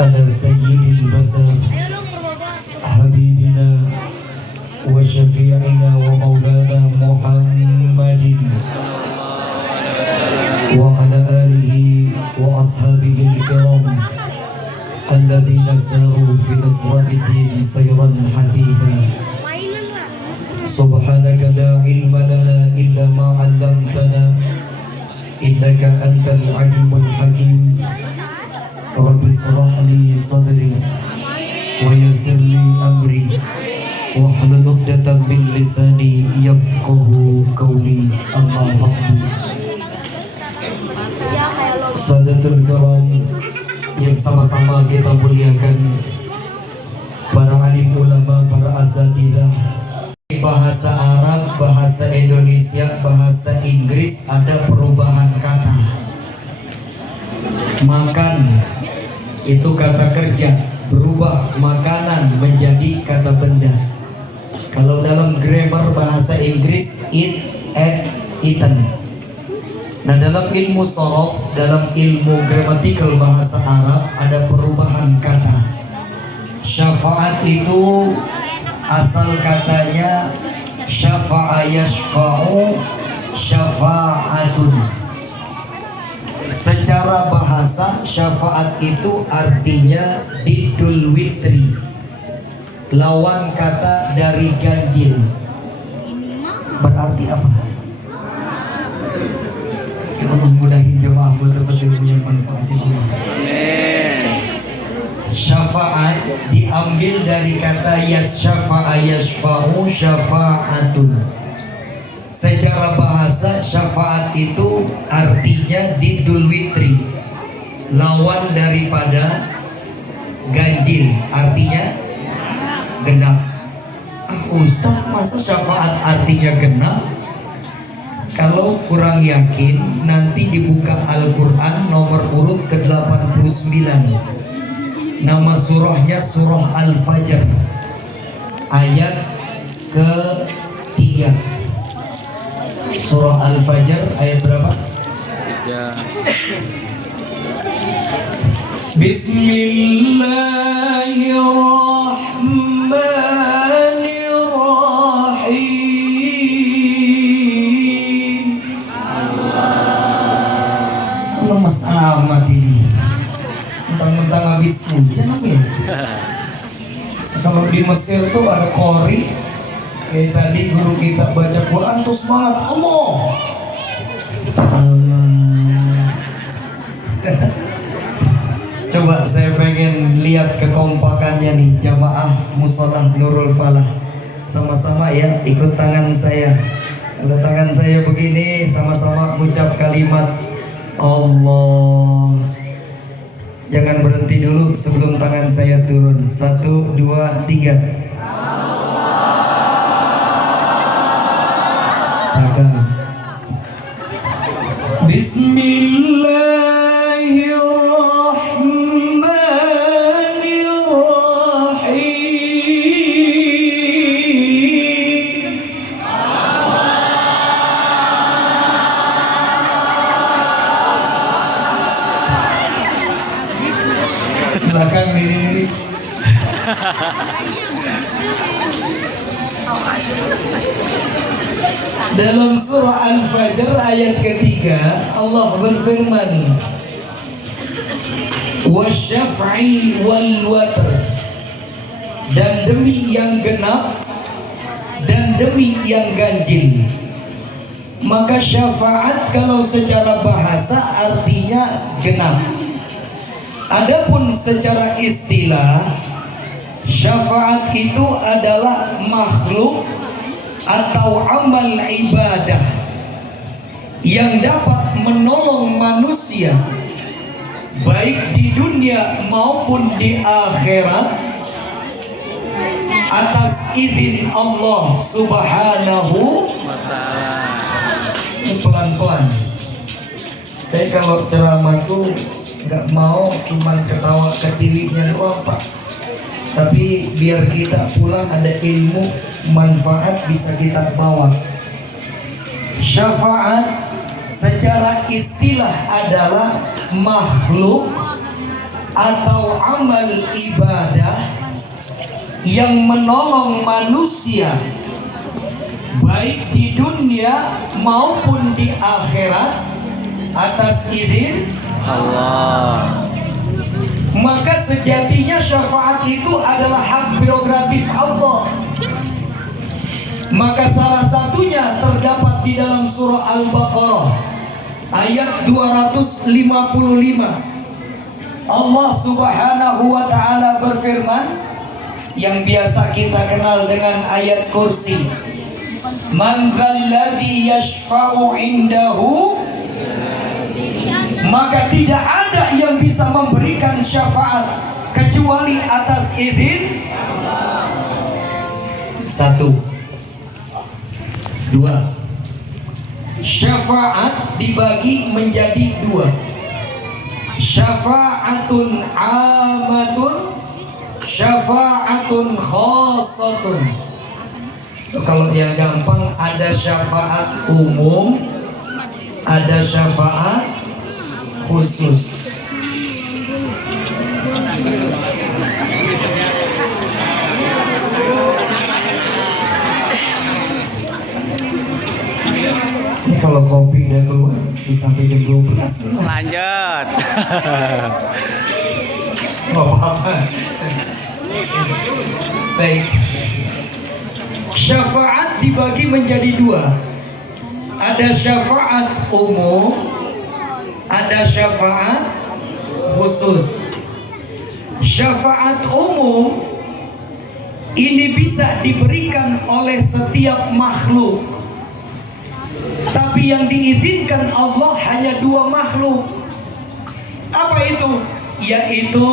على سيد البشر حبيبنا وشفيعنا ومولانا محمد وعلى آله وأصحابه الكرام الذين ساروا في نصرة الدين سيرا حثيثا. سبحانك لا علم لنا إلا ما علمتنا إنك أنت العليم الحكيم. رب اشرح لي صدري ويسر لي أمري واحلل عقدة من لساني يفقهوا قولي. أما بعد. Sadatul kiram yang sama-sama kita muliakan, para alim ulama, para asatidzah. Bahasa Arab, bahasa Indonesia, bahasa Inggris ada perubahan kata. Makan itu kata kerja, berubah makanan menjadi kata benda. Kalau dalam grammar bahasa Inggris eat, ate, eaten. Nah, dalam ilmu shorof, dalam ilmu gramatikal bahasa Arab ada perubahan kata. Syafaat itu asal katanya syafa'a yashfa'u syafa'atun. Secara bahasa syafaat itu artinya didul witri, lawan kata dari ganjil. Berarti apa? Allah mudahin jemaah betul-betul punya manfaat Allah. Syafaat diambil dari kata yasyafa'a yashfa'u syafa'atun. Secara bahasa syafaat itu artinya didul witri, lawan daripada ganjil, artinya genap. Ustaz, masa syafaat artinya genap? Kalau kurang yakin, nanti dibuka Al-Quran nomor urut ke-89. Nama surahnya surah Al-Fajr, ayat ke-3. Surah Al-Fajr ayat berapa? 3. Bismillahirrahmanirrahim. Lemas amat ini. Mentang-mentang habis hujan ya. Kalau di Mesir tuh ada qori. Kayak tadi guru kita baca Quran tuh semangat Allah. Coba saya pengen lihat kekompakannya nih jamaah Musholah Nurul Falah. Sama-sama ya, ikut tangan saya. Kalau tangan saya begini, sama-sama ucap kalimat Allah. Jangan berhenti dulu sebelum tangan saya turun. 1, 2, 3. Bismillahirrahmanirrahim. Belakang diri. Dalam surah Al-Fajr ayat ketiga Allah berfirman, wasyaf'i wal watr, dan demi yang genap dan demi yang ganjil. Maka syafaat kalau secara bahasa artinya genap. Adapun secara istilah, syafaat itu adalah makhluk atau amal ibadah yang dapat menolong manusia baik di dunia maupun di akhirat atas izin Allah Subhanahu wa ta'ala. Pelan-pelan. Saya kalau ceramah tuh nggak mau cuman ketawa ketiwinya doang Pak, tapi biar kita pulang ada ilmu manfaat bisa kita bawa. Syafaat secara istilah adalah makhluk atau amal ibadah yang menolong manusia baik di dunia maupun di akhirat atas izin Allah, maka sejatinya syafaat itu adalah hak prerogatif Allah. Maka salah satunya terdapat di dalam surah Al-Baqarah ayat 255. Allah Subhanahu wa ta'ala berfirman, yang biasa kita kenal dengan ayat kursi, man dzalladzi yashfa'u indahu, maka tidak ada yang bisa memberikan syafaat kecuali atas izin satu. Dua, syafaat dibagi menjadi dua, syafa'atun amatun, syafa'atun khasatun. Kalau yang gampang, ada syafaat umum, ada syafaat khusus. Ini kalau kopi udah keluar bisa sampai jam 12. Lanjut. Nggak apa-apa. Baik. Syafaat dibagi menjadi dua. Ada syafaat umum, ada syafaat khusus. Syafaat umum ini bisa diberikan oleh setiap makhluk, tapi yang diizinkan Allah hanya dua makhluk. Apa itu? Yaitu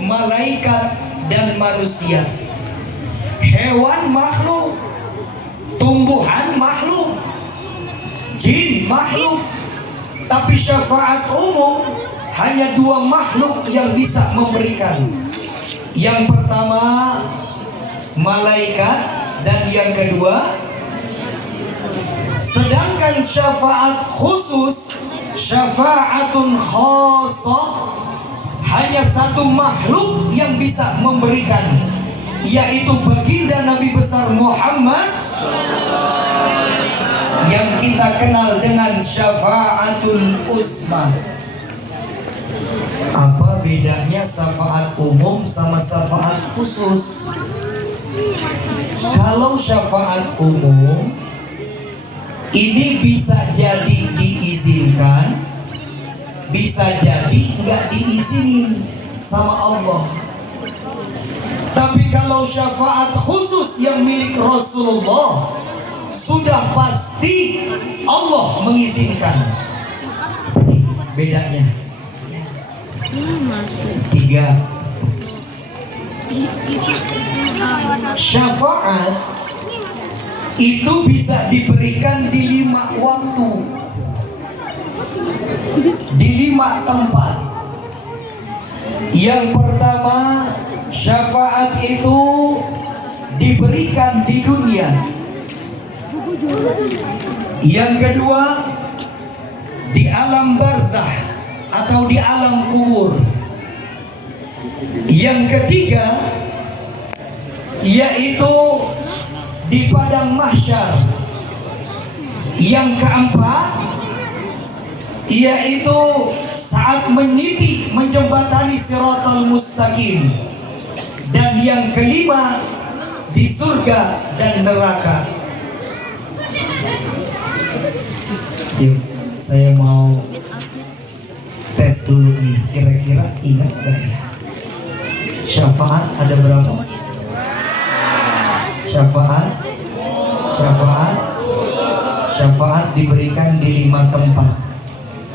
malaikat dan manusia. Hewan makhluk, tumbuhan makhluk, jin makhluk. Tapi syafaat umum hanya dua makhluk yang bisa memberikan. Yang pertama malaikat, dan yang kedua. Sedangkan syafaat khusus, syafa'atun khasah, hanya satu makhluk yang bisa memberikan, yaitu baginda Nabi besar Muhammad yang kita kenal dengan syafa'atul uzma. Apa bedanya syafaat umum sama syafaat khusus? Kalau syafaat umum ini bisa jadi diizinkan, bisa jadi nggak diizinin sama Allah. Tapi kalau syafaat khusus yang milik Rasulullah, sudah pasti Allah mengizinkan. Bedanya tiga. Syafaat itu bisa diberikan di 5 waktu, di 5 tempat. Yang pertama, syafaat itu diberikan di dunia. Yang kedua, di alam barzah atau di alam kubur. Yang ketiga, yaitu di padang mahsyar. Yang keempat, yaitu saat menyidi menjembatani siratal mustaqim. Dan yang kelima, di surga dan neraka. Yuk, saya mau tes dulu nih, kira-kira ingat gak ya? Syafaat ada berapa? Syafaat diberikan di 5 tempat.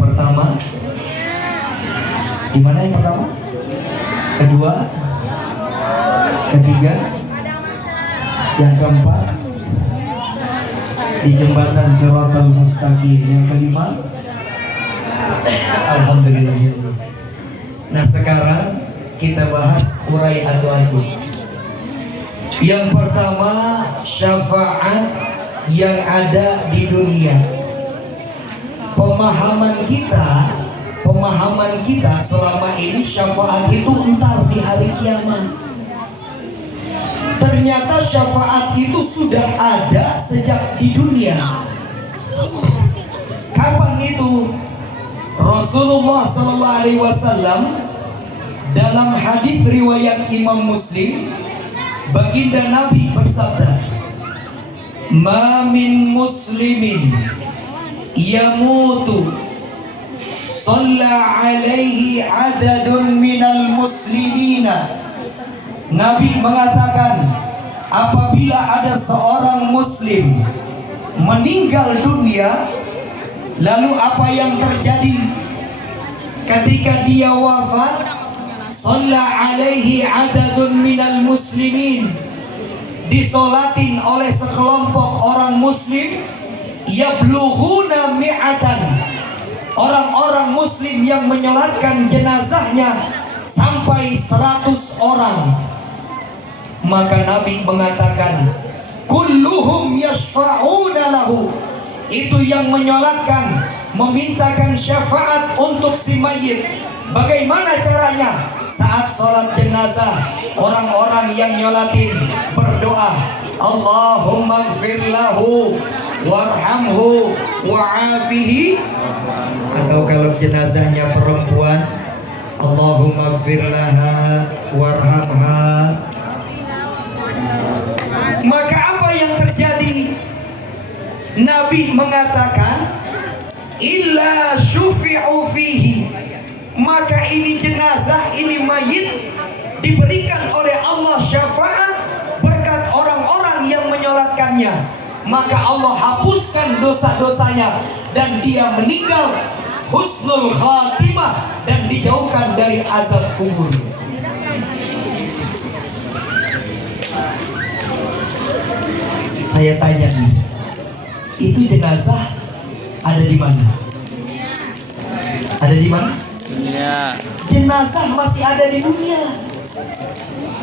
Pertama, di mana yang pertama? Kedua, ketiga, yang keempat di jembatan Siratal Mustaqim. Yang kelima, alhamdulillah. Nah, sekarang kita bahas urai atu-atu. Yang pertama, syafaat yang ada di dunia. Pemahaman kita pemahaman kita selama ini syafaat itu entar di hari kiamat. Ternyata syafaat itu sudah ada sejak di dunia. Kapan itu? Rasulullah SAW dalam hadis riwayat Imam Muslim, baginda Nabi bersabda, "Ma min muslimin yamutu shalla alaihi adadun minal muslimina." Nabi mengatakan, apabila ada seorang muslim meninggal dunia, lalu apa yang terjadi ketika dia wafat? Shalla alaihi adadun minal muslimin, disolatin oleh sekelompok orang muslim, yablughuna mi'atan, orang-orang muslim yang menyolatkan jenazahnya sampai 100 orang. Maka Nabi mengatakan, kulluhum yashfa'una lahu, itu yang menyolatkan, memintakan syafaat untuk si mayit. Bagaimana caranya? Saat sholat jenazah, orang-orang yang nyolatin berdoa, Allahumma gfir lahu warhamhu wa'afihi. Atau kalau jenazahnya perempuan, Allahumma gfir laha warhamha. Maka apa yang terjadi? Nabi mengatakan, illa syufi'u fihi, maka ini jenazah, ini mayit diberikan oleh Allah syafaat berkat orang-orang yang menyolatkannya. Maka Allah hapuskan dosa-dosanya dan dia meninggal husnul khatimah dan dijauhkan dari azab kubur. Saya tanya nih, itu jenazah ada di mana? Ada di mana? Dunia. Jenazah masih ada di dunia.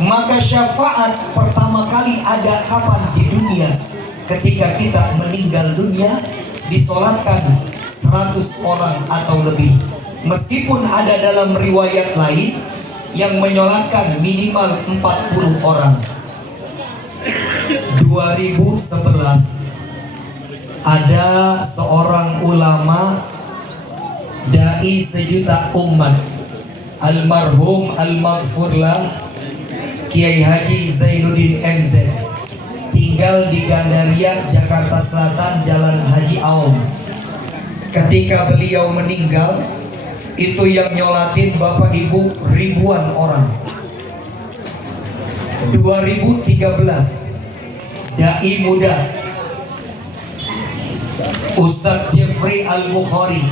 Maka syafaat pertama kali ada kapan? Di dunia. Ketika kita meninggal dunia, disolatkan 100 orang atau lebih. Meskipun ada dalam riwayat lain yang menyolatkan minimal 40 orang. 2011 ada seorang ulama dai sejuta umat, almarhum almaghfurlah Kiai Haji Zainuddin MZ, tinggal di Gandaria, Jakarta Selatan, Jalan Haji Aom. Ketika beliau meninggal, itu yang nyolatin Bapak Ibu ribuan orang. 2013 dai muda Ustadz Jeffrey Al-Bukhari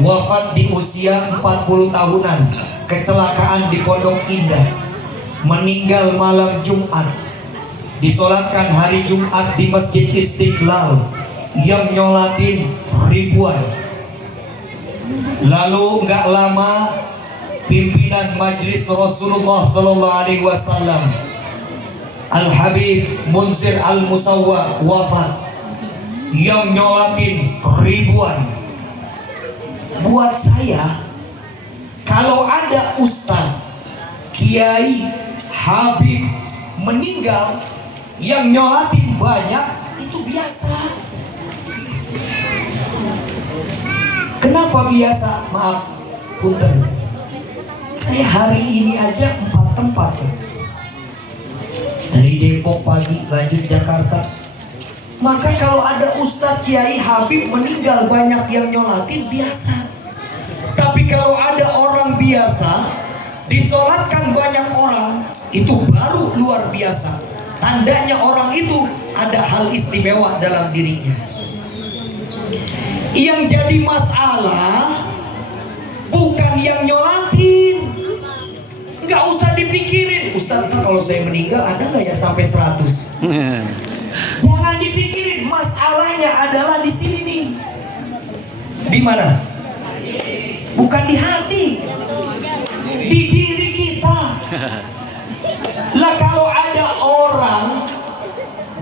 wafat di usia 40 tahunan, kecelakaan di Pondok Indah, meninggal malam Jumat, disolatkan hari Jumat di Masjid Istiqlal, yang nyolatin ribuan. Lalu nggak lama pimpinan Majelis Rasulullah SAW Al-Habib Munzir Al-Musawwa wafat, yang nyolatin ribuan. Buat saya, kalau ada ustaz, kiai, habib meninggal yang nyolatin banyak, itu biasa. Kenapa biasa? Maaf, punten, saya hari ini aja 4 tempat, dari Depok pagi lanjut Jakarta. Maka kalau ada ustadz, kiai, habib meninggal banyak yang nyolatin, biasa. Tapi kalau ada orang biasa disolatkan banyak orang, itu baru luar biasa. Tandanya orang itu ada hal istimewa dalam dirinya. Yang jadi masalah bukan yang nyolatin. Nggak usah dipikirin, Ustaz, kalau saya meninggal ada nggak ya sampai 100? Jangan dipikirin, masalahnya adalah di sini nih. Di mana? Bukan di hati, di diri kita. Lah kalau ada orang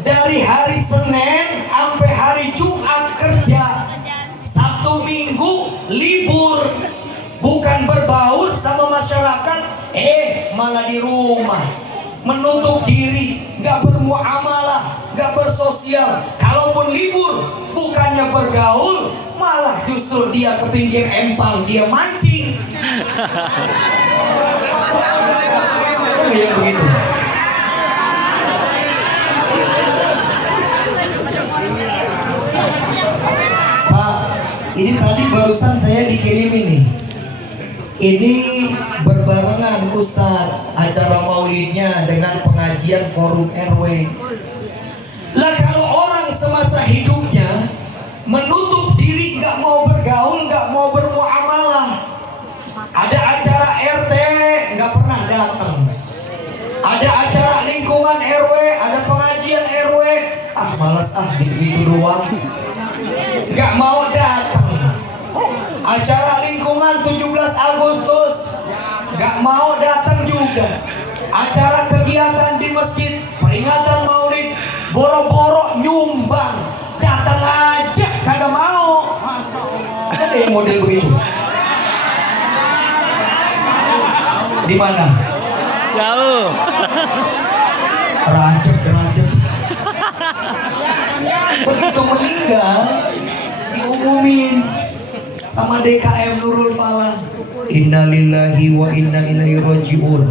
dari hari Senin sampai hari Jumat kerja, Sabtu Minggu libur, bermuamalah di rumah, menutup diri, nggak bermuamalah, nggak bersosial. Kalaupun libur, bukannya bergaul, malah justru dia ke pinggir empang, dia mancing. Kayak begitu. Pak, ini tadi barusan saya dikirimin nih. Ini berbarengan Ustadz acara maulidnya dengan pengajian forum RW. Lah kalau orang semasa hidupnya menutup diri, nggak mau bergaul, nggak mau bermuamalah, ada acara RT nggak pernah datang, ada acara lingkungan RW, ada pengajian RW, malas gitu doang, nggak mau datang. Acara lingkungan 17 Agustus nggak mau datang juga. Acara kegiatan di masjid, peringatan maulid, boro-boro nyumbang, datang aja kagak mau. Ada yang model begitu? Di mana? Jauh. Rancet. Begitu meninggal diumumin sama DKM Nurul Falah, innalillahi wa inna ilaihi rajiun,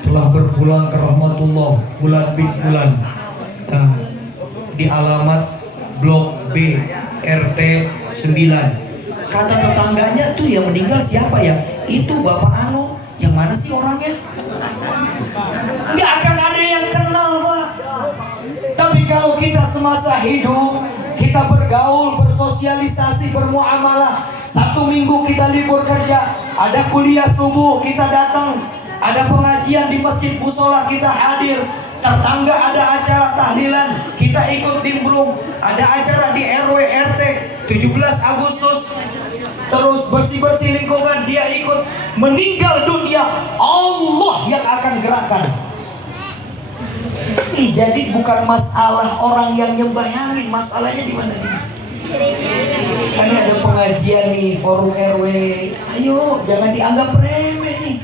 telah berpulang ke rahmatullah fulan bin fulan. Nah, di alamat Blok B RT 9. Kata tetangganya tuh yang meninggal siapa ya? Itu Bapak Anu. Yang mana sih orangnya? Nggak akan ada yang kenal, Pak. Tapi kalau kita semasa hidup, kita bergaul, bersosialisasi, bermuamalah. Sabtu Minggu kita libur kerja, ada kuliah subuh kita datang, ada pengajian di masjid musola kita hadir, tetangga ada acara tahlilan kita ikut nimbrung, ada acara di RW RT 17 Agustus, terus bersih-bersih lingkungan dia ikut. Meninggal dunia, Allah yang akan gerakan. Jadi bukan masalah orang yang nyembayangin, masalahnya di mana nih? Kan ada pengajian nih, forum RW. Ayo, jangan dianggap remeh nih.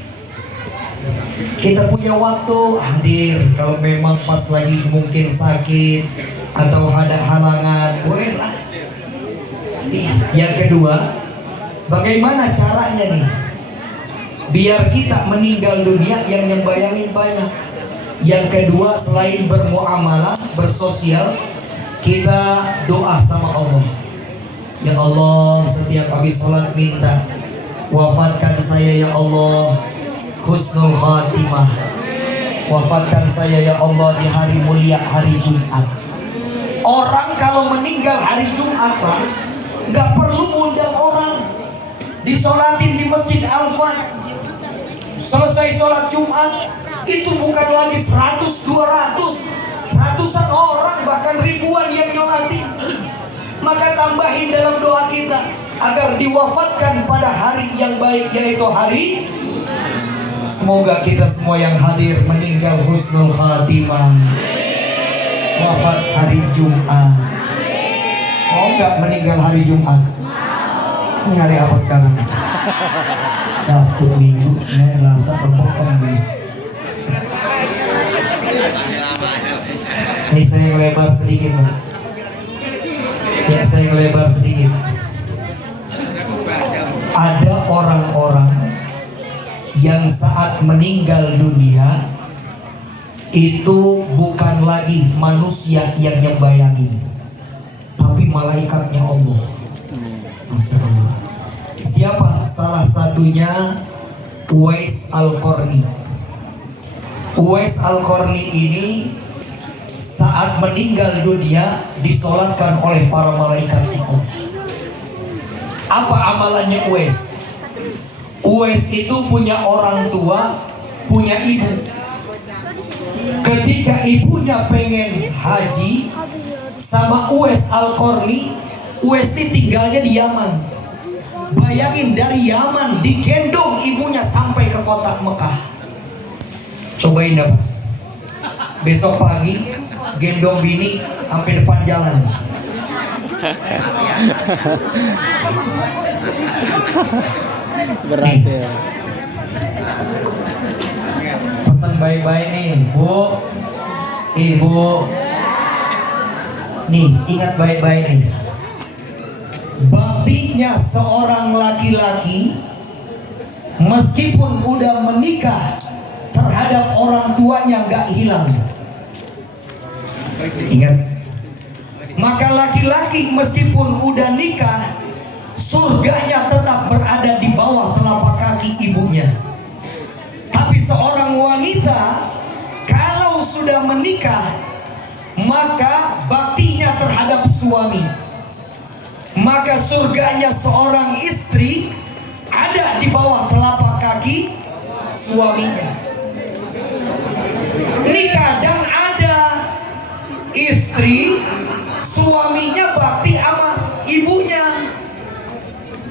Kita punya waktu hadir. Kalau memang pas lagi mungkin sakit atau ada halangan, boleh lah. Yang kedua, bagaimana caranya nih biar kita meninggal dunia yang nyembayangin banyak? Yang kedua, selain bermuamalah, bersosial, kita doa sama Allah. Ya Allah, setiap habis sholat minta, wafatkan saya ya Allah husnul khatimah. Wafatkan saya ya Allah di hari mulia, hari Jumat. Orang kalau meninggal hari Jumat, Pak, nggak perlu undang orang. Disolatin di Masjid Al-Fat, selesai sholat Jumat, itu bukan lagi 100, 200, ratusan orang, bahkan ribuan yang nyolatin. Maka tambahin dalam doa kita agar diwafatkan pada hari yang baik, yaitu hari. Semoga kita semua yang hadir meninggal husnul khatimah, wafat hari Jumat. Mau nggak meninggal hari Jumat? Ini hari apa sekarang? Sabtu, Minggu, Senin, Selasa, Rabu, Kamis. Ini saya yang lebar sedikit, Pak. Ya, saya yang lebar sedikit. Ada orang-orang yang saat meninggal dunia itu bukan lagi manusia yang nyembayangin, tapi malaikatnya Allah. Siapa? Salah satunya Uwais Al-Qarni. Uwais Al-Qarni ini saat meninggal dunia disolatkan oleh para malaikat itu. Apa amalannya Uwais? Uwais itu punya orang tua, punya ibu. Ketika ibunya pengen haji sama Uwais Al-Qarni, Uwais ini tinggalnya di Yaman. Bayangin, dari Yaman digendong ibunya sampai ke kota Mekah. Cobain dah, besok pagi gendong bini sampai depan jalan. Berat ya. baik-baik nih, Bu, Ibu. Nih, ingat baik-baik nih. Baktinya seorang laki-laki meskipun udah menikah terhadap orang tuanya nggak hilang. Ingat. Maka laki-laki meskipun udah nikah, surganya tetap berada di bawah telapak kaki ibunya. Tapi seorang wanita kalau sudah menikah, maka baktinya terhadap suami, maka surganya seorang istri ada di bawah telapak kaki suaminya. Ini kadang ada istri suaminya bakti sama ibunya.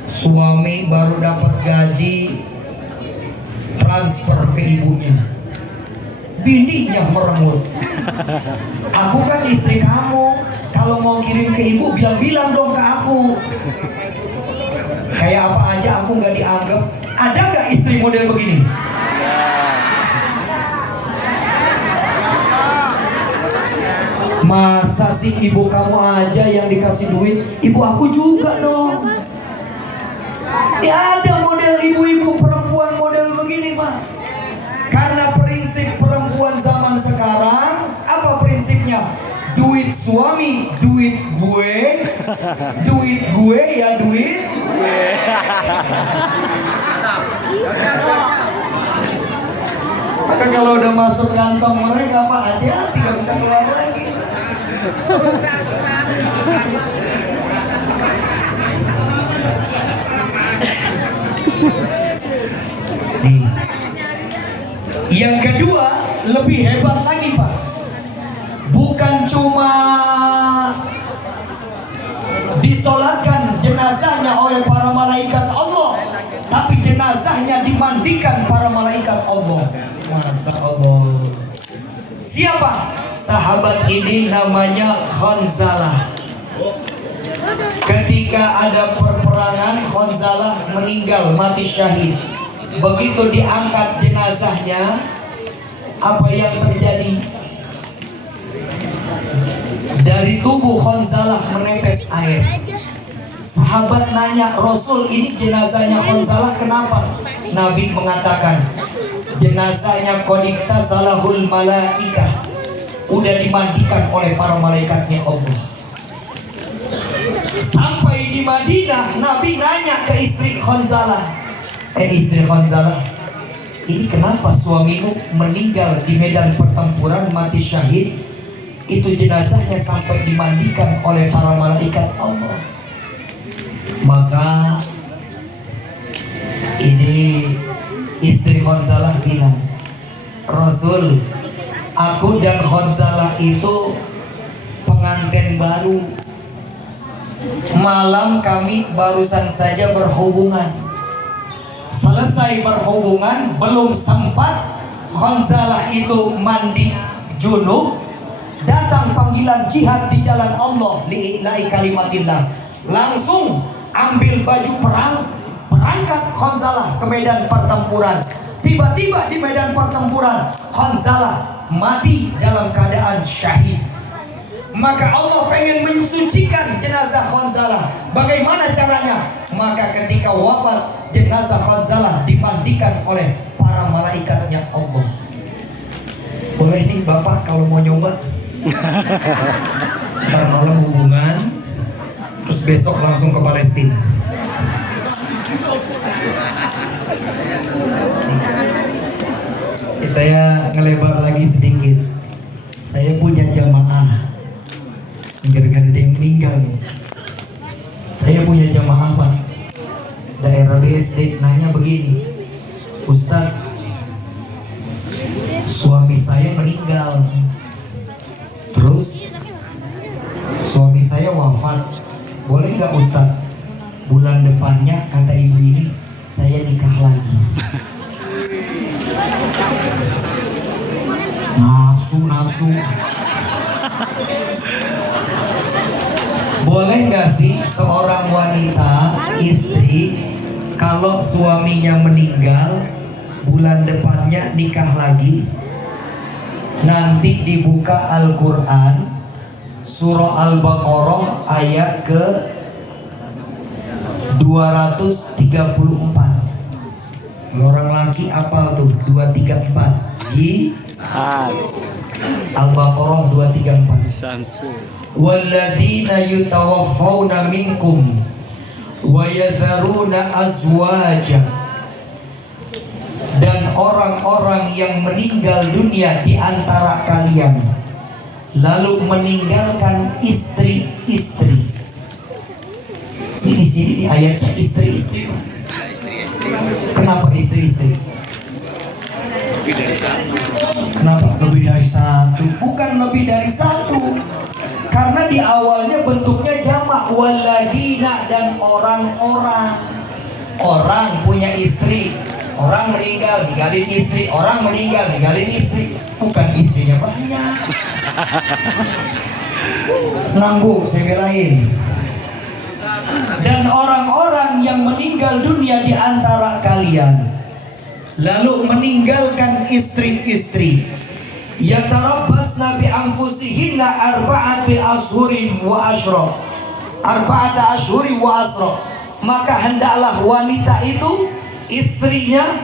Suami baru dapat gaji, transfer ke ibunya. Bininya merengut, aku kan istri kamu, kalau mau kirim ke ibu bilang-bilang dong ke aku. Kayak apa aja aku nggak dianggap. Ada nggak istri model begini? Masa sih ibu kamu aja yang dikasih duit, ibu aku juga dong. Ya ada model ibu-ibu perempuan model begini, Pak. Karena prinsip perempuan zaman sekarang, apa prinsipnya? Duit suami, duit gue, duit gue ya duit gue. Maka kalau udah masuk kantong mereka, Pak, hati-hati gak bisa keluar lagi. Nih. Yang kedua lebih hebat lagi, Pak. Bukan cuma disolatkan jenazahnya oleh para malaikat Allah, tapi jenazahnya dimandikan para malaikat Allah. Masya Allah. Siapa? Sahabat ini namanya Khanzalah. Ketika ada perperangan, Khanzalah meninggal mati syahid. Begitu diangkat jenazahnya, apa yang terjadi? Dari tubuh Khanzalah menetes air. Sahabat nanya, Rasul, ini jenazahnya Khanzalah kenapa? Nabi mengatakan, jenazahnya qadikta salahul malaikah, udah dimandikan oleh para malaikatnya Allah. Sampai di Madinah, Nabi nanya ke istri Khanzalah, istri Khanzalah, ini kenapa suamimu meninggal di medan pertempuran mati syahid? Itu jenazahnya sampai dimandikan oleh para malaikat Allah. Maka ini istri Khanzalah bilang, Rasul, aku dan Khanzalah itu pengantin baru. Malam kami barusan saja berhubungan. Selesai berhubungan, belum sempat Khanzalah itu mandi junub, datang panggilan jihad di jalan Allah, li'ila'i kalimatillah. Langsung ambil baju perang, berangkat Khanzalah ke medan pertempuran. Tiba-tiba di medan pertempuran, Khanzalah mati dalam keadaan syahid. Maka Allah pengen mensucikan jenazah Khanzalah. Bagaimana caranya? Maka ketika wafat, jenazah Khanzalah dimandikan oleh para malaikatnya Allah. Boleh nih Bapak kalau mau nyoba. Ntar malam hubungan, terus besok langsung ke Palestina. Saya ngelebar lagi sedikit. Saya punya jamaah. Gara-gara ada yang meninggal nih. Saya punya jamaah, Pak. Daerah BSD nanya begini, Ustaz, suami saya meninggal. Terus suami saya wafat. Boleh nggak Ustaz? Bulan depannya kata ibu ini saya nikah lagi. Nafsu. Boleh nggak sih seorang wanita, istri, kalau suaminya meninggal bulan depannya nikah lagi? Nanti dibuka Al-Quran surah Al-Baqarah ayat ke 234. Kalau orang laki apal tuh 234 di Al-Baqarah 234. Walladzina yutawaffawna minkum wa yadharuna azwaja, dan orang-orang yang meninggal dunia di antara kalian lalu meninggalkan istri-istri. Ini di sini di ayatnya istri-istri. Kenapa istri-istri? Kenapa lebih dari satu? Bukan lebih dari satu, karena di awalnya bentuknya jamak, waladina, dan orang-orang. Orang punya istri, orang meninggal ninggalin istri, orang meninggal ninggalin istri. Bukan istrinya banyak. Nanggung saya belain. Dan orang-orang yang meninggal dunia di antara kalian lalu meninggalkan istri-istri, yatarabbasna bi anfusihinna arba'ati ashhurin wa asyra, arba'ata ashhurin wa asra, maka hendaklah wanita itu, istrinya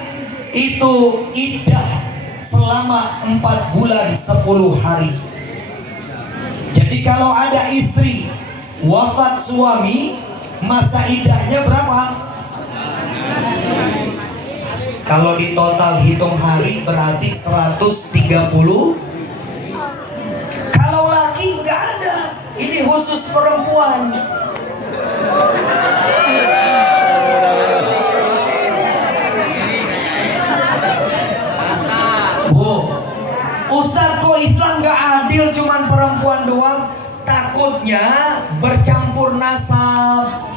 itu iddah selama 4 bulan 10 hari. Jadi kalau ada istri wafat suami, masa iddahnya berapa? Kalau di total hitung hari berarti 130. Kalau laki nggak ada, ini khusus perempuan. Bu, Ustadz kok Islam nggak adil, cuman perempuan doang? Takutnya bercampur nasab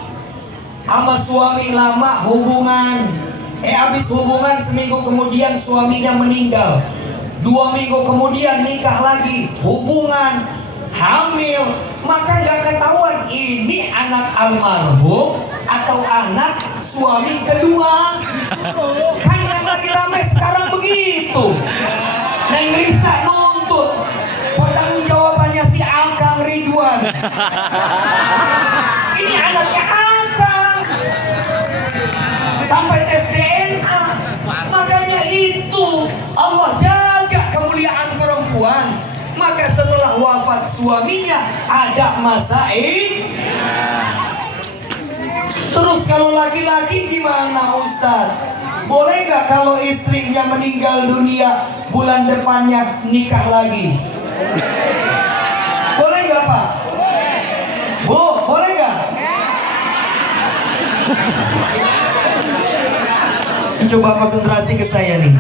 sama suami lama hubungan. Habis hubungan seminggu kemudian suaminya meninggal, 2 minggu kemudian nikah lagi, hubungan, hamil, maka gak ketahuan ini anak almarhum atau anak suami kedua. Kan yang lagi ramai sekarang begitu. Neng Lisa nuntut pertanggung jawabannya si Akang Ridwan. Ini anaknya Akang, sampai tes DNA. Makanya itu Allah jaga kemuliaan perempuan. Maka setelah wafat suaminya ada masa Terus kalau laki-laki gimana Ustaz? Boleh nggak kalau istrinya meninggal dunia bulan depannya nikah lagi? Boleh nggak Pak? Bu, boleh nggak? Coba konsentrasi ke saya nih.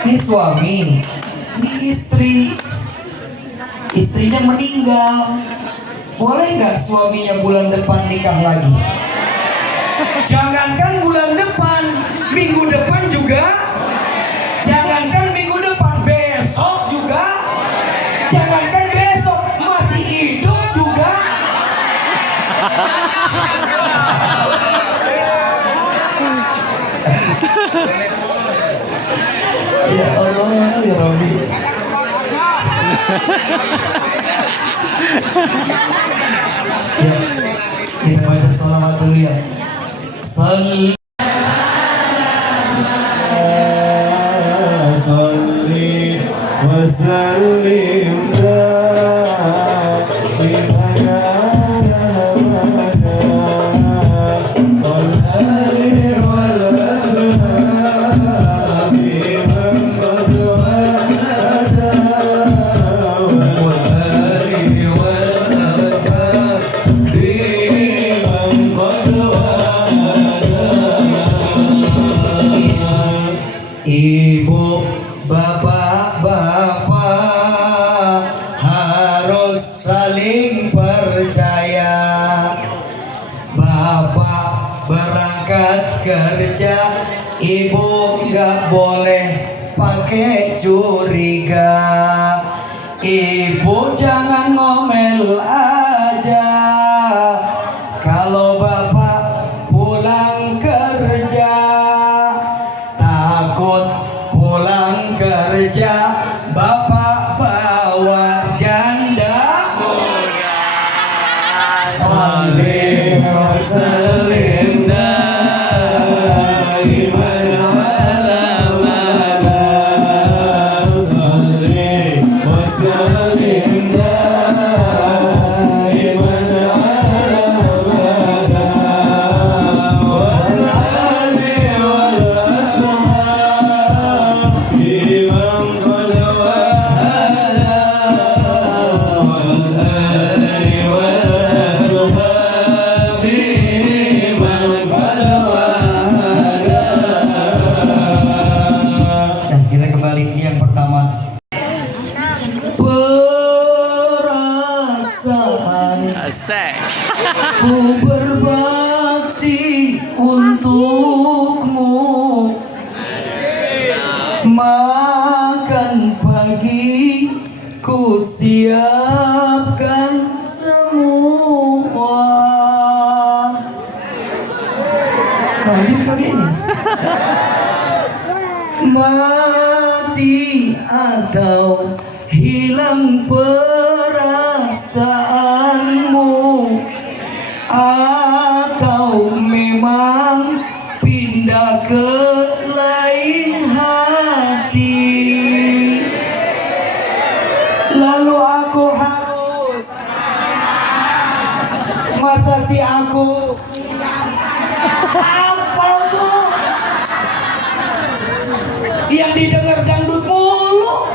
Ini suami, ini istri, istrinya meninggal. Boleh nggak suaminya bulan depan nikah lagi? Jangankan bulan depan, minggu depan juga. Jangankan minggu depan, besok juga. Jangankan besok, masih hidup juga. Ya Allah, ya Rabbi. Ya, kita baca salawat dulu ya. Salli wa sallim Ibu, bapak-bapak harus saling percaya. Bapak berangkat kerja, ibu nggak boleh pakai curiga. Ibu jangan ngomel aja kalau bapak pulang kerja. Takut pulang kerja Ku berbakti untukmu, makan pagi ku siapkan semua. Kalian ini mati atau hilang perasaanmu, atau memang pindah ke lain hati, lalu aku harus masa si aku apa tuh yang didengar dangdut mulu,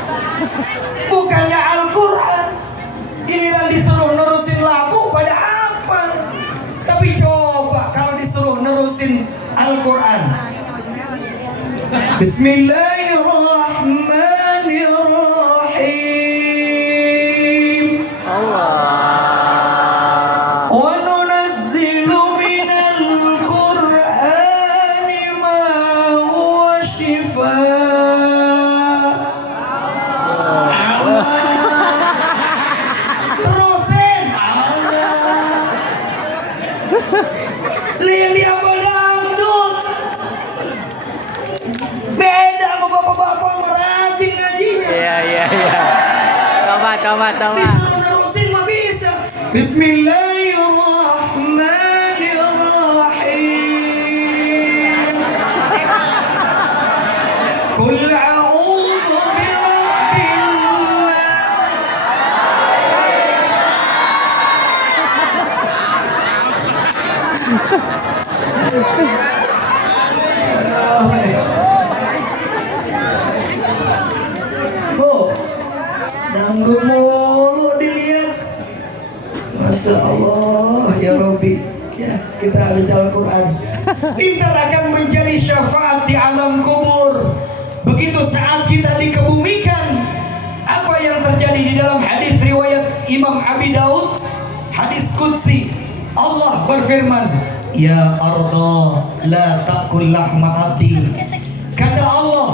bukannya Al-Quran. Giliran disuruh nerusin lagu pada apa? Tapi coba kalau disuruh nerusin Al-Quran. Bismillahirrahmanirrahim. Wa nunazzilu minal Qur'ani ma huwa shifaa. Terusin. Lihat dia dangdut. Beda sama bapak-bapak merajin ngajinya. Iya. Tomat. Disuruh nerusin mah bisa. Bismillahirrahmanirrahim. Qul a'udzu birabbil Oh, dangdut mulu dilihat. Masya Allah ya Rabbi. Ya, kita baca Al-Quran. Pintar akan menjadi syafaat di alam kubur. Begitu saat kita dikebumikan, apa yang terjadi di dalam hadis riwayat Imam Abi Daud, hadis qudsi, Allah berfirman, ya arda la ta'kul lahma abdi. Kata Allah,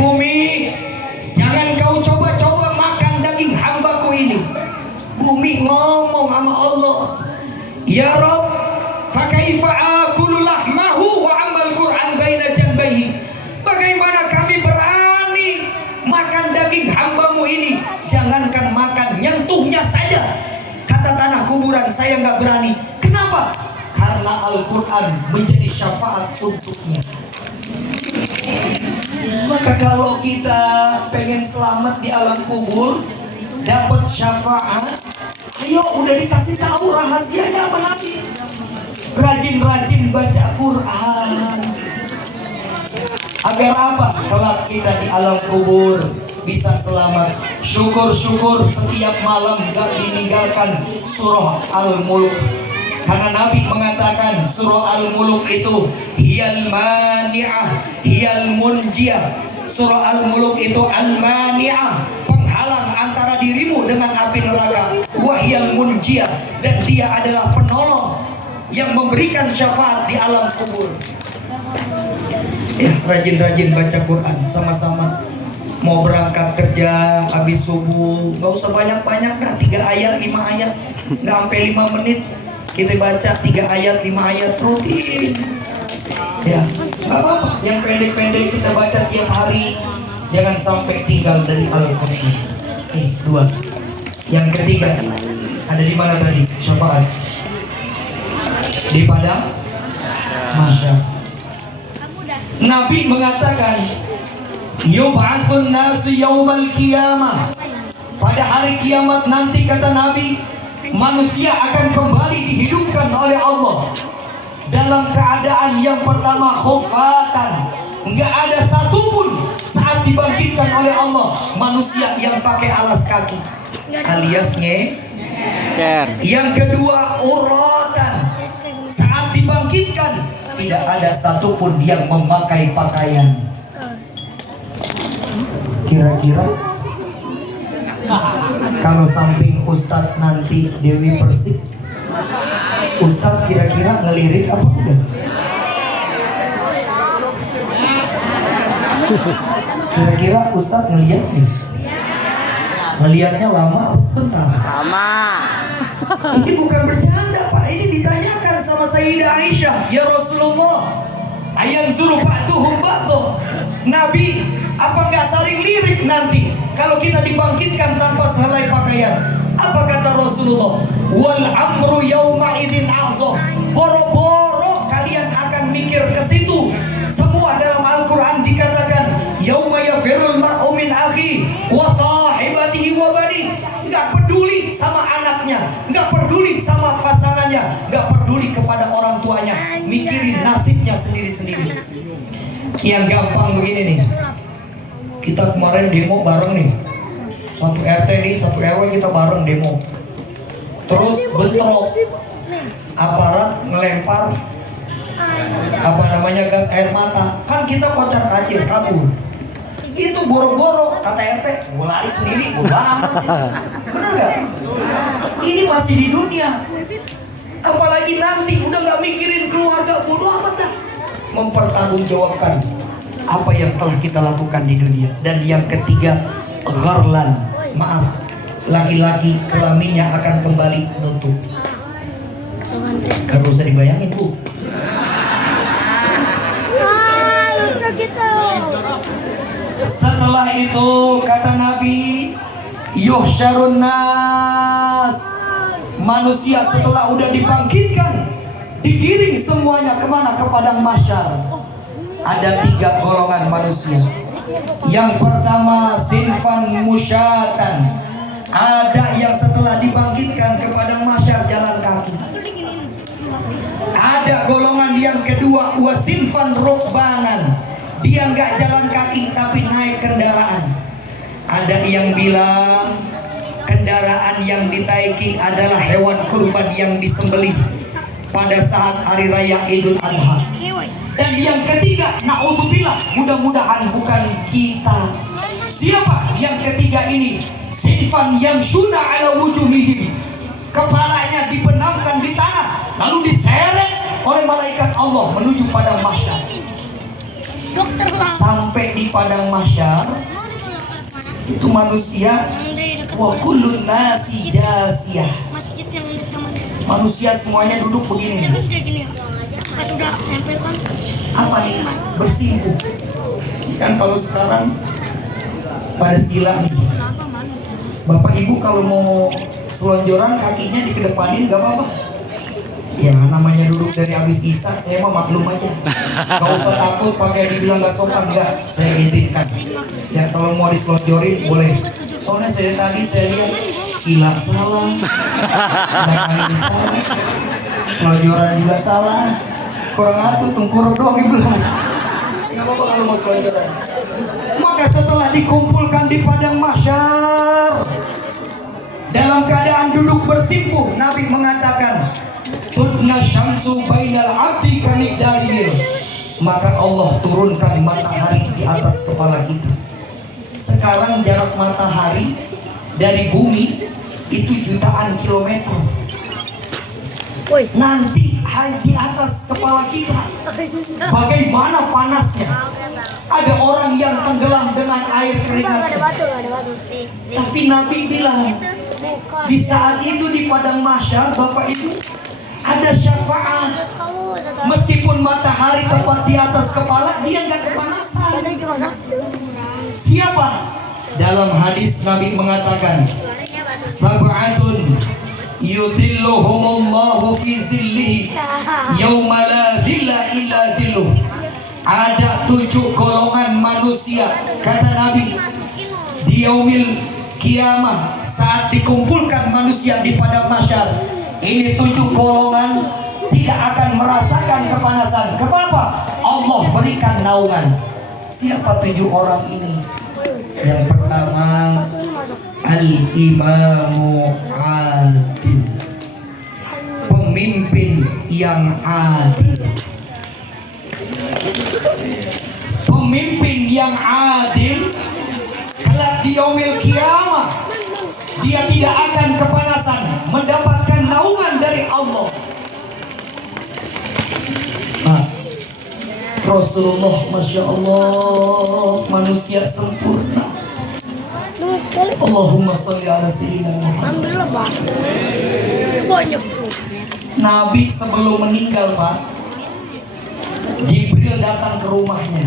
bumi, jangan kau coba-coba makan daging hambaku ini. Bumi ngomong sama Allah, ya Rabb, fa kaifa akulu lahmahu wa amal Qur'an baina janbayhi. Bagaimana kami berani makan daging hambamu ini? Jangankan makan, nyentuhnya saja, kata tanah kuburan, saya nggak berani. Kenapa? Karena Al-Quran menjadi syafaat untuknya. Maka kalau kita pengen selamat di alam kubur, dapat syafaat, ayo udah dikasih tahu rahasianya sama Nabi. Rajin-rajin baca Quran. Agar apa? Kelak kita di alam kubur bisa selamat. Syukur-syukur setiap malam gak ditinggalkan surah Al-Mulk. Karena Nabi mengatakan surah Al-Mulk itu hiyal mani'ah, hiyal munjiyah. Surah Al-Mulk itu al-mani'ah, penghalang antara dirimu dengan api neraka. Wahyal munjiyah, dan dia adalah penolong yang memberikan syafaat di alam kubur. Ya, rajin-rajin baca Quran sama-sama. Mau berangkat kerja habis subuh, nggak usah banyak-banyak dah, 3 ayat 5 ayat, nggak sampai 5 menit. Kita baca 3 ayat 5 ayat rutin. Ya, nggak apa-apa. Yang pendek-pendek kita baca tiap hari. Jangan sampai tinggal dari Al-Quran. 2. Yang ketiga, ada di mana tadi syafaat? Di padang mahsyar. Nabi mengatakan, yub'atsun nasu yaumal qiyamah. Pada hari kiamat nanti, kata Nabi, manusia akan kembali dihidupkan oleh Allah dalam keadaan yang pertama khufatan, enggak ada satupun saat saat dibangkitkan oleh Allah manusia yang pakai alas kaki alias Ker. Yang kedua uratan, saat dibangkitkan tidak ada satupun yang memakai pakaian. Kira-kira kalau samping Ustadz nanti Dewi Persik, Ustadz kira-kira ngelirik apa udah? Kira-kira Ustadz ngeliat nih? Ngeliatnya lama apa sebentar? Lama. Ini bukan bercanda Pak, ini ditanyakan sama Sayyidah Aisyah, ya Rasulullah, ayang suruh ba'duhum ba'duh. Nabi, apa nggak saling lirik nanti kalau kita dibangkitkan tanpa sehelai pakaian? Apa kata Rasulullah? Wal amru yauma idzin a'zam. Boro-boro kalian akan mikir ke situ. Semua dalam Al-Qur'an dikatakan yauma yafirul mar'u min akhi wa sahibatihi wa bani. Nggak peduli sama anaknya, nggak peduli sama pasangannya, nggak peduli kepada orang tuanya, mikirin nasibnya sendiri-sendiri. Yang gampang begini nih, kita kemarin demo bareng nih, satu RT nih, satu RW kita bareng demo, terus bentrok, aparat ngelempar apa namanya gas air mata, kan kita kocar kacir kabur. Itu boro-boro kata RT, gue lari sendiri, gue amat. Bener gak? Ini masih di dunia. Apalagi nanti udah gak mikirin keluarga, bodo amat dah. Mempertanggungjawabkan apa yang telah kita lakukan di dunia. Dan yang ketiga, gharlan, maaf, laki-laki kelaminnya akan kembali nutup. Gak usah dibayangin Bu. Setelah itu kata Nabi, yuhsyarun nas, manusia setelah udah dibangkitkan digiring semuanya kemana? Ke padang mahsyar. Ada 3 golongan manusia. Yang pertama sinfan musyatan, ada yang setelah dibangkitkan ke padang mahsyar jalan kaki. Ada golongan yang kedua wasinfan rukbanan, dia nggak jalan kaki tapi naik kendaraan. Ada yang bilang kendaraan yang ditaiki adalah hewan kurban yang disembelih pada saat hari raya Idul Adha. Dan yang ketiga, naudzubillah, mudah-mudahan bukan kita. Siapa yang ketiga ini? Sinfan yang sudah ala wujuhihim, kepalanya dibenamkan di tanah lalu diseret oleh malaikat Allah menuju padang mahsyar. Sampai di padang mahsyar itu manusia wa kullun nasi jasiyah, manusia semuanya duduk begini. Apa nih? Bersimpuh. Kan kalau sekarang pada sila nih, Bapak Ibu kalau mau selonjoran kakinya dikedepanin gak apa-apa. Ya namanya duduk dari habis Isa, saya mah maklum aja. Gak usah takut pakai dibilang gak sopan, enggak, saya izinkan. Ya kalau mau diselonjorin boleh. Soalnya saya tadi saya lihat sila salah, ini salah, selonjoran juga salah. Kurang atuh tungkur doang di belakang. Gak apa-apa kalau mau selonjoran. Maka setelah dikumpulkan di padang mahsyar dalam keadaan duduk bersimpuh, Nabi mengatakan tudna syamsu bainal abdi kamidalil, maka Allah turunkan matahari di atas kepala kita. Sekarang jarak matahari dari bumi itu jutaan kilometer. Nanti di atas kepala kita bagaimana panasnya. Ada orang yang tenggelam dengan air keringat. Tapi Nabi bilang di saat itu di padang mahsyar Bapak Ibu ada syafaat. Meskipun matahari tepat di atas kepala, dia nggak kepanasan. Siapa? Dalam hadis Nabi mengatakan sab'atun yudhilluhumullahu fi zillihi yauma la dhilla illa dhilluh. Ada 7 golongan manusia kata Nabi di yaumil kiamah, saat dikumpulkan manusia di padang mahsyar. Ini 7 golongan tidak akan merasakan kepanasan. Kenapa? Allah berikan naungan. Siapa 7 orang ini? Yang pertama, Al-Imamu Adil, pemimpin yang adil. Pemimpin yang adil kelak di yaumil kiamah dia tidak akan kepanasan, mendapatkan naungan dari Allah. Rasulullah, Masya Allah, manusia sempurna. Allahumma sholli ala sayyidina Muhammad. Banyak tuh. Nabi sebelum meninggal, Pak, Jibril datang ke rumahnya.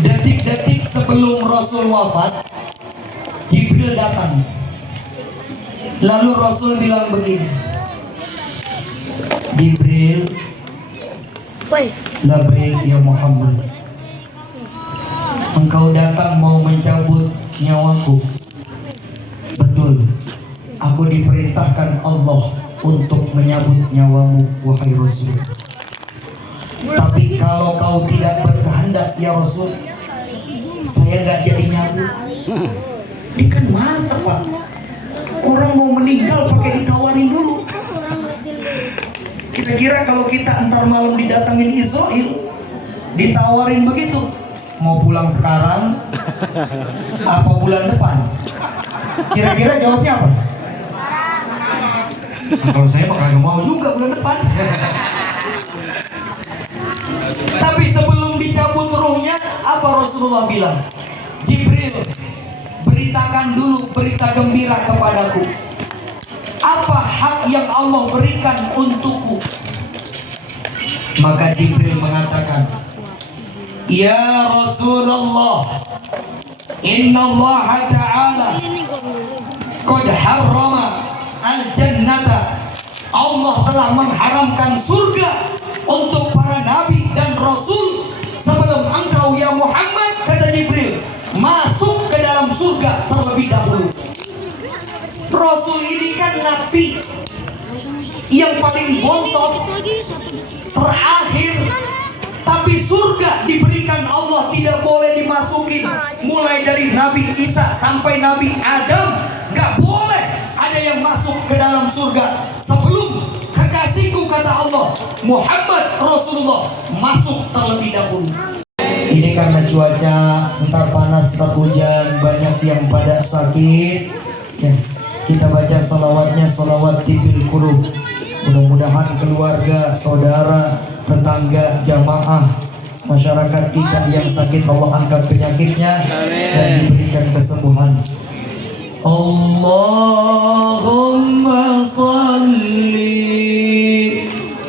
Detik-detik sebelum Rasul wafat, Jibril datang. Lalu Rasul bilang begini, Jibril, Woi, labbaik ya Muhammad, engkau datang mau mencabut nyawaku. Betul, aku diperintahkan Allah untuk menyabut nyawamu, wahai Rasul. Tapi kalau kau tidak berkehendak ya Rasul, saya nggak jadi nyabut. Ini kan mantap, Pak. Orang mau meninggal pakai ditawarin dulu. Kita kira kalau kita antar malam didatangin Israel, ditawarin begitu, mau pulang sekarang apa bulan depan? Kira-kira jawabnya apa? Nah, kalau saya bakal nggak mau juga bulan depan. Tapi sebelum dicabut ruhnya, apa Rasulullah bilang? Jibril, beritakan dulu berita gembira kepadaku. Apa hak yang Allah berikan untukku? Maka Jibril mengatakan, ya Rasulullah, Inna Allah Ta'ala qad harrama al-jannata. Allah telah mengharamkan surga untuk para nabi dan rasul sebelum engkau ya Muhammad, kata Jibril, masuk ke dalam surga terlebih dahulu. Rasul ini kan nabi yang paling bontot, terakhir, tapi surga diberikan Allah tidak boleh dimasukin. Mulai dari Nabi Isa sampai Nabi Adam, nggak boleh ada yang masuk ke dalam surga sebelum kekasihku, kata Allah, Muhammad Rasulullah, masuk terlebih dahulu. Ini karena cuaca, ntar panas, ntar hujan, banyak yang pada sakit ya. Kita baca salawatnya, salawat tibil qulub. Mudah-mudahan keluarga, saudara, tetangga, jamaah, masyarakat kita yang sakit Allah angkat penyakitnya dan diberikan kesembuhan. Allahumma salli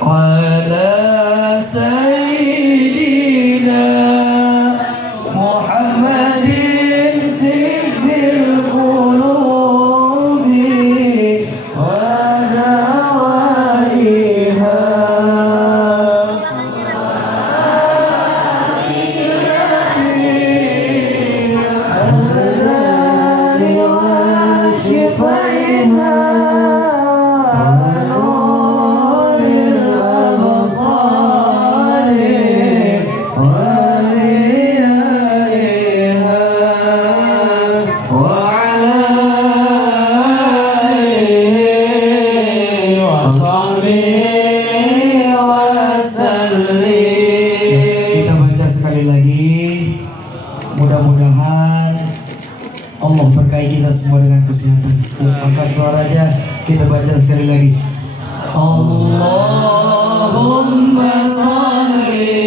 ala sayyidina Muhammadin tibbil qulubi wa dawaiha. Kita baca sekali lagi. Mudah-mudahan Allah berkahi kita semua dengan kesehatan. Angkat suaranya, kita baca sekali lagi. Allahumma salli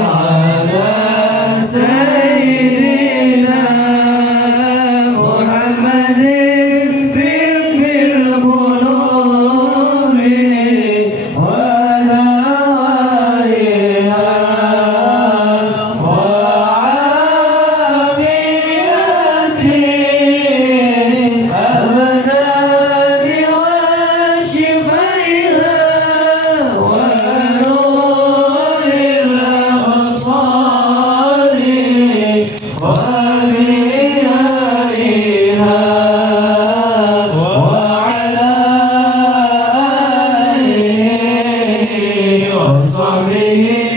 ala sayyidina Muhammadin bil qulubi wa dawaiha wa afiyati abadani wa shifaiha wa nuril absari wa riyaiha wa ala alihi wa sahbihi